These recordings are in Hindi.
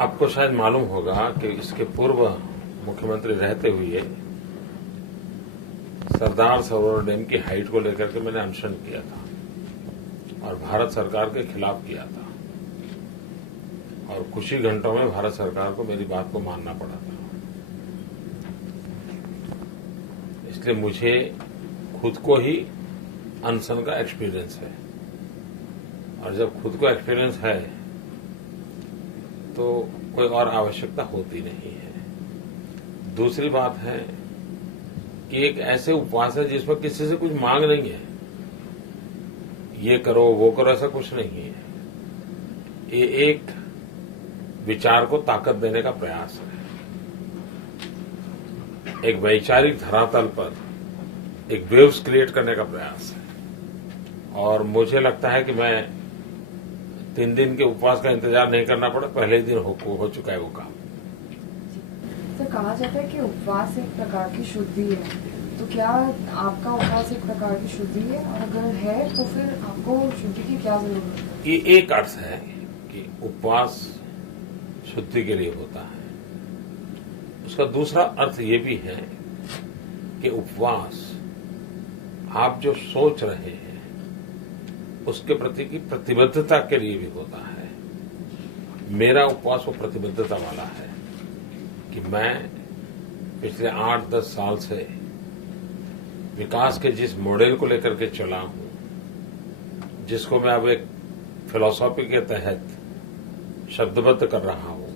आपको शायद मालूम होगा कि इसके पूर्व मुख्यमंत्री रहते हुए सरदार सरोवर डैम की हाइट को लेकर के मैंने अनशन किया था और भारत सरकार के खिलाफ किया था और कुछ ही घंटों में भारत सरकार को मेरी बात को मानना पड़ा था। इसलिए मुझे खुद को ही अनशन का एक्सपीरियंस है और जब खुद को एक्सपीरियंस है तो कोई और आवश्यकता होती नहीं है। दूसरी बात है कि एक ऐसे उपवास है जिसमें किसी से कुछ मांग नहीं है, ये करो वो करो ऐसा कुछ नहीं है। ये एक विचार को ताकत देने का प्रयास है, एक वैचारिक धरातल पर एक वेव्स क्रिएट करने का प्रयास है और मुझे लगता है कि मैं 3 दिन के उपवास का इंतजार नहीं करना पड़ा, पहले ही दिन हो चुका है वो काम। तो कहा जाता है कि उपवास एक प्रकार की शुद्धि है, तो क्या आपका उपवास एक प्रकार की शुद्धि है और अगर है तो फिर आपको शुद्धि की क्या जरूरत है? ये एक अर्थ है कि उपवास शुद्धि के लिए होता है। उसका दूसरा अर्थ ये भी है कि उपवास आप जो सोच रहे हैं उसके प्रति की प्रतिबद्धता के लिए भी होता है। मेरा उपवास वो प्रतिबद्धता वाला है कि मैं पिछले 8-10 साल से विकास के जिस मॉडल को लेकर के चला हूं, जिसको मैं अब एक फिलॉसफी के तहत शब्दबद्ध कर रहा हूं,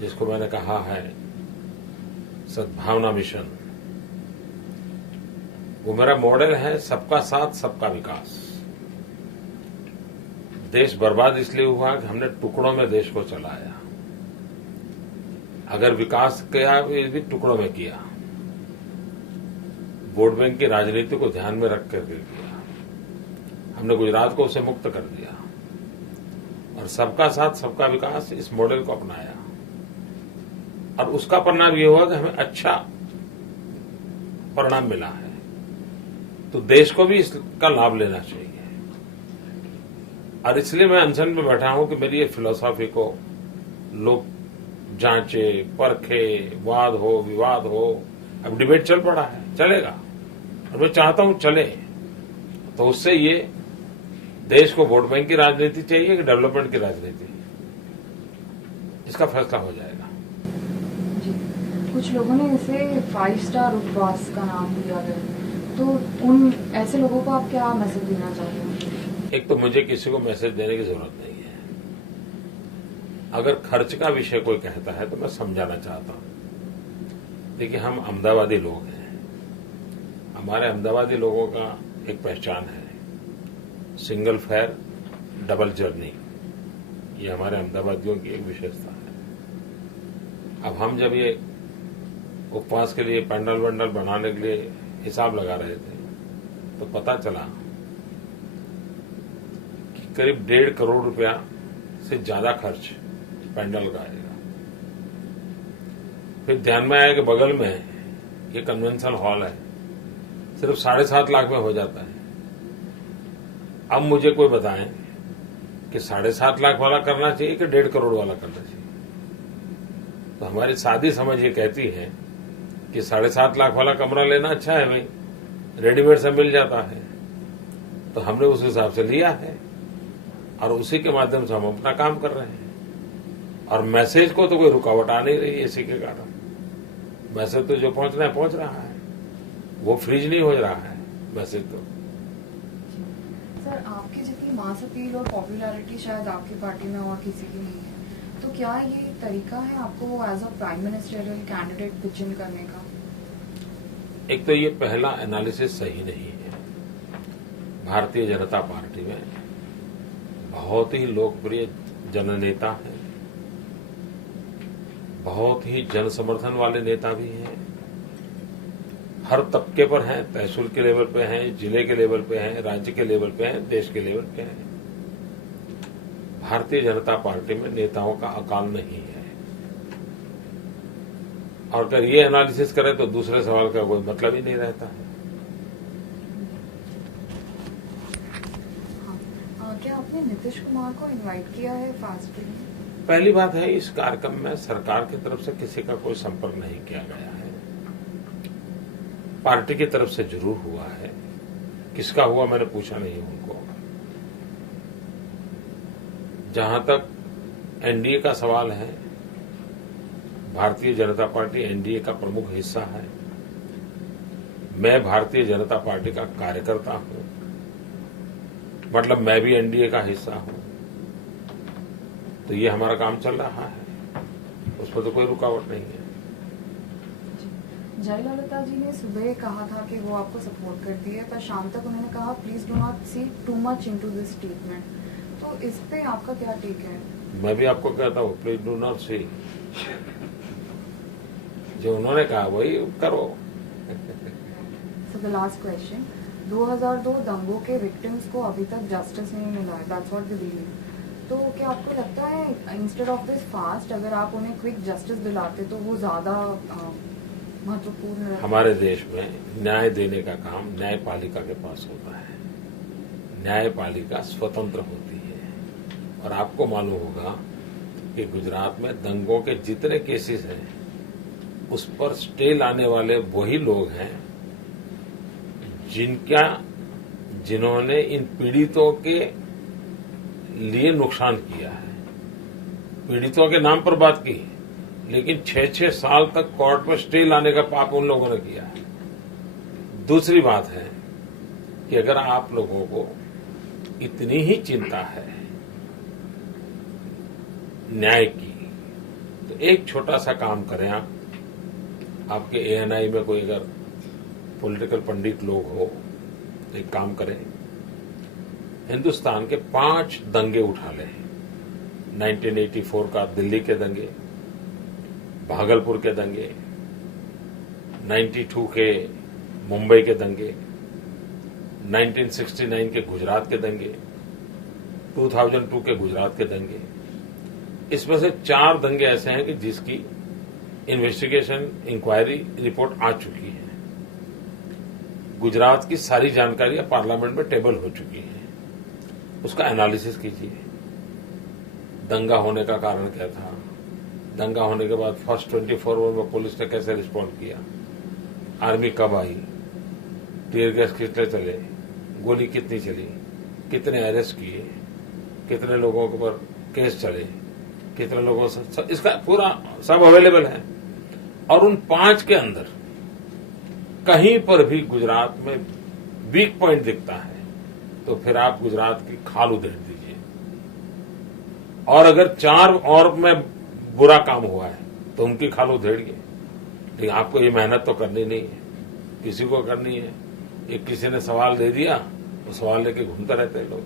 जिसको मैंने कहा है सद्भावना मिशन, वो मेरा मॉडल है सबका साथ सबका विकास। देश बर्बाद इसलिए हुआ कि हमने टुकड़ों में देश को चलाया। अगर विकास किया ये भी टुकड़ों में किया, वोट बैंक की राजनीति को ध्यान में रख करके किया। हमने गुजरात को उसे मुक्त कर दिया और सबका साथ सबका विकास इस मॉडल को अपनाया और उसका परिणाम ये हुआ कि हमें अच्छा परिणाम मिला है। तो देश को भी इसका लाभ लेना चाहिए और इसलिए मैं अनशन में बैठा हूं कि मेरी ये फिलॉसफी को लोग जांचे, परखे, वाद हो, विवाद हो। अब डिबेट चल पड़ा है, चलेगा और मैं चाहता हूं चले। तो उससे ये देश को वोट बैंक की राजनीति चाहिए कि डेवलपमेंट की राजनीति, इसका फैसला हो जाएगा। जी, कुछ लोगों ने इसे 5 स्टार उपवास का नाम दिया है, तो उन ऐसे लोगों को आप क्या मैसेज देना चाहते हैं? एक तो मुझे किसी को मैसेज देने की जरूरत नहीं है। अगर खर्च का विषय कोई कहता है तो मैं समझाना चाहता हूं। देखिए, हम अहमदाबादी लोग हैं, हमारे अहमदाबादी लोगों का एक पहचान है, सिंगल फेयर डबल जर्नी। ये हमारे अहमदाबादियों की एक विशेषता है। अब हम जब ये उपवास के लिए पंडल वंडल बनाने के लिए हिसाब लगा रहे थे तो पता चला कि करीब 1.5 करोड़ रुपया से ज्यादा खर्च पंडल का आएगा। फिर ध्यान में आया कि बगल में ये कन्वेंशन हॉल है, सिर्फ 7.5 लाख में हो जाता है। अब मुझे कोई बताएं कि 7.5 लाख वाला करना चाहिए कि 1.5 करोड़ वाला करना चाहिए। तो हमारी सादी समझ ये कहती है कि 7.5 लाख वाला कमरा लेना अच्छा है भाई, रेडीमेड से मिल जाता है। तो हमने उस हिसाब से लिया है और उसी के माध्यम से हम अपना काम कर रहे हैं और मैसेज को तो कोई रुकावट आ नहीं रही है। इसी के कारण मैसेज तो जो पहुंचना है पहुंच रहा है, वो फ्रीज नहीं हो रहा है मैसेज तो। सर, आपकी जितनी मास अपील और पॉपुलैरिटी शायद आपकी पार्टी में और किसी की नहीं है, तो क्या ये तरीका है आपको as a prime ministerial candidate pitching करने का? एक तो ये पहला एनालिसिस सही नहीं है। भारतीय जनता पार्टी में बहुत ही लोकप्रिय जननेता हैं, बहुत ही जन समर्थन वाले नेता भी हैं, हर तबके पर हैं, तहसील के लेवल पे हैं, जिले के लेवल पे हैं, राज्य के लेवल पे हैं, देश के लेवल पे हैं। भारतीय जनता पार्टी में नेताओं का अकाल नहीं है। और अगर ये एनालिसिस करें तो दूसरे सवाल का कोई मतलब ही नहीं रहता है। क्या आपने नीतीश कुमार को इनवाइट किया है फास्ट के लिए? पहली बात है, इस कार्यक्रम में सरकार की तरफ से किसी का कोई संपर्क नहीं किया गया है। पार्टी की तरफ से जरूर हुआ है। किसका हुआ मैंने पूछा नहीं उनको। जहां तक एनडीए का सवाल है, भारतीय जनता पार्टी एनडीए का प्रमुख हिस्सा है। मैं भारतीय जनता पार्टी का कार्यकर्ता हूं, मतलब मैं भी एनडीए का हिस्सा हूं। तो ये हमारा काम चल रहा है, उस पर तो कोई रुकावट नहीं है। जयललिता जी ने सुबह कहा था कि वो आपको सपोर्ट करती है, पर शाम तक उन्होंने कहा please do not see too much into this statement. तो इस पे आपका क्या टेक है? मैं भी आपको कहता हूँ प्लीज डू नॉट सी। जो उन्होंने कहा वही करो। So the last question, 2002 दंगों के विक्टिम्स को अभी तक जस्टिस नहीं मिला है, that's what they believe. तो क्या आपको लगता है इंस्टेड ऑफ दिस फास्ट, अगर आप उन्हें क्विक जस्टिस दिलाते तो वो ज्यादा महत्वपूर्ण है? हमारे देश में न्याय देने का काम न्यायपालिका के पास होता है। न्यायपालिका स्वतंत्र होती है। और आपको मालूम होगा कि गुजरात में दंगों के जितने केसेस हैं उस पर स्टे लाने वाले वही लोग हैं जिन्होंने इन पीड़ितों के लिए नुकसान किया है। पीड़ितों के नाम पर बात की, लेकिन 6-6 साल तक कोर्ट में स्टे लाने का पाप उन लोगों ने किया है। दूसरी बात है कि अगर आप लोगों को इतनी ही चिंता है न्याय की, तो एक छोटा सा काम करें आप। आपके एएनआई में कोई अगर पॉलिटिकल पंडित लोग हो तो एक काम करें, हिंदुस्तान के 5 दंगे उठा लें। 1984 का दिल्ली के दंगे, भागलपुर के दंगे, 92 के मुंबई के दंगे, 1969 के गुजरात के दंगे, 2002 के गुजरात के दंगे। इसमें से 4 दंगे ऐसे हैं कि जिसकी इन्वेस्टिगेशन इंक्वायरी रिपोर्ट आ चुकी है। गुजरात की सारी जानकारी पार्लियामेंट में टेबल हो चुकी है। उसका एनालिसिस कीजिए। दंगा होने का कारण क्या था, दंगा होने के बाद फर्स्ट 24 आवर में पुलिस ने कैसे रिस्पॉन्ड किया, आर्मी कब आई, टीयर गैस कितने चले, गोली कितनी चली, कितने अरेस्ट किए, कितने लोगों के ऊपर केस चले, कितने लोगों से, इसका पूरा सब अवेलेबल है। और उन 5 के अंदर कहीं पर भी गुजरात में वीक पॉइंट दिखता है तो फिर आप गुजरात की खाल उधेड़ दीजिए। और अगर 4 और में बुरा काम हुआ है तो उनकी खाल उधेड़िए। लेकिन आपको ये मेहनत तो करनी नहीं है, किसी को करनी है। एक किसी ने सवाल दे दिया, वो सवाल लेके घूमते रहते हैं लोग।